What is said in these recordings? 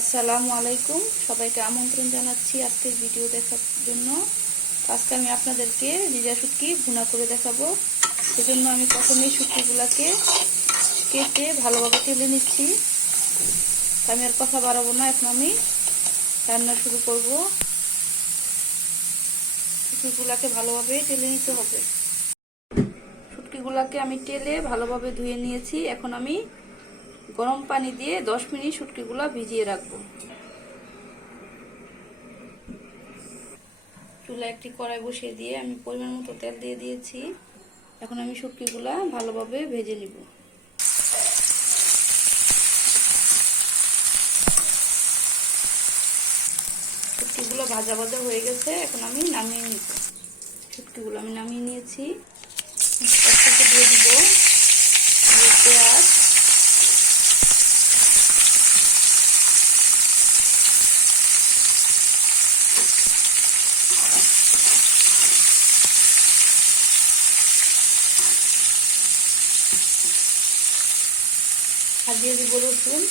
আসসালামু আলাইকুম, সবাইকে আমন্ত্রণ জানাচ্ছি আজকের ভিডিও দেখার জন্য। আজকে আমি আপনাদেরকে রিজা শুটকি ভুনা করে দেখাবো। সেজন্য আমি প্রথমে শুটকিগুলোকে কেটে ভালোভাবে তেলে নিচ্ছি। আমি আর কথা বাড়াবো না, এখন আমি রান্না শুরু করব। শুটকিগুলোকে ভালোভাবে তেলে নিতে হবে। শুটকিগুলোকে আমি তেলে ভালোভাবে ধুয়ে নিয়েছি। এখন আমি গরম পানি দিয়ে 10 মিনিট শুটকিগুলো ভিজিয়ে রাখবো। চুলা একটি কড়াই বসিয়ে দিয়ে আমি পরিমাণ মতো তেল দিয়ে দিয়েছি। এখন আমি শুটকিগুলা ভালোভাবে ভেজে নিব। শুটকিগুলো ভাজা ভাজা হয়ে গেছে, এখন আমি নামিয়ে নিব। শুটকিগুলো আমি নামিয়ে নিয়েছি। একসাথে দিয়ে দিব পেঁয়াজ, আর দিয়ে দিব রসুন।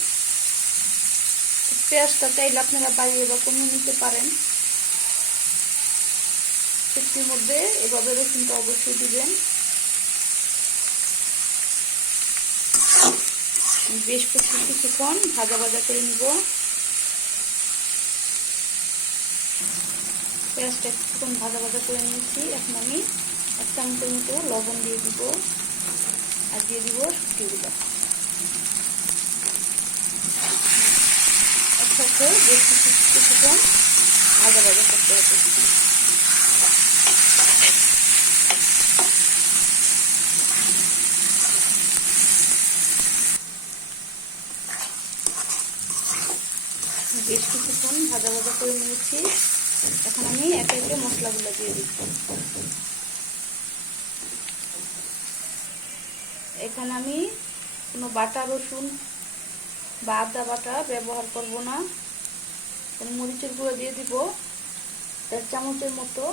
পেঁয়াজটা চাইলে আপনারা বাড়িয়ে বা কমিয়ে নিতে পারেন। শুটকির মধ্যে এভাবে রসুনটা অবশ্যই দিবেন। বেশ কিছুক্ষণ ভাজা ভাজা করে নিব। পেঁয়াজটা কিছুক্ষণ ভাজা ভাজা করে নিয়েছি। এখন আমি 1 চামচের মতো লবণ দিয়ে দিব, আর দিয়ে দিব শুটকিগুলো। একসাথে বেশ কিছুক্ষণ ভাজা ভাজা করতে হবে। বেশ কিছুক্ষণ ভাজা ভাজা করে নিয়েছি। এখন আমি একে একে মশলাগুলো দিয়ে দিচ্ছি। এখানে আমি কোনো বাটা রসুন বা আদা বাটা ব্যবহার করব না। মরিচের গুঁড়ো দিয়ে দিব 1 চামচের মতো,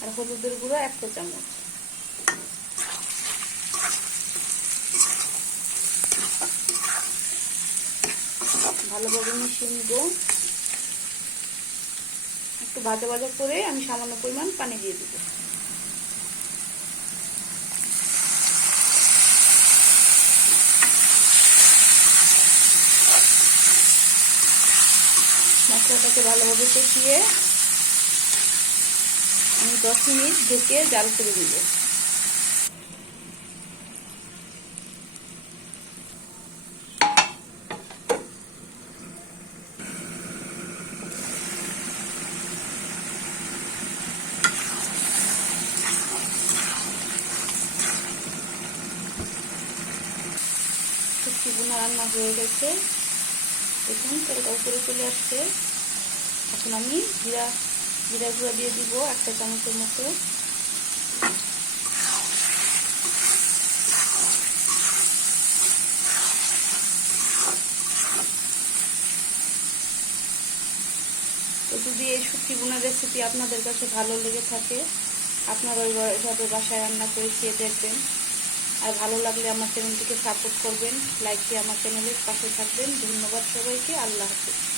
আর হলুদের গুঁড়ো 1 চামচ। ভালোভাবে মিশিয়ে নিব। একটু ভাজা ভাজা করে আমি সামান্য পরিমাণ পানি দিয়ে দিব। মশলাটাকে ভালোভাবে কষিয়ে আমি 10 মিনিট ঢেকে জাল করে দিব। শুটকি ভুনা রান্না হয়ে গেছে। দেখুন তেলটা উপরে চলে আসছে। এখন আমি জিরা গুঁড়া দিয়ে দিব 1 চামচের মতো। তো যদি এই শুটকি ভুনার রেসিপি আপনাদের কাছে ভালো লেগে থাকে, আপনারা এভাবে বাসায় রান্না করে খেয়ে দেখবেন। আর ভালো লাগলে আমার চ্যানেলটিকে সাপোর্ট করবেন, লাইক দিয়ে আমার চ্যানেলের পাশে থাকবেন। ধন্যবাদ সবাইকে। আল্লাহ হাফেজ।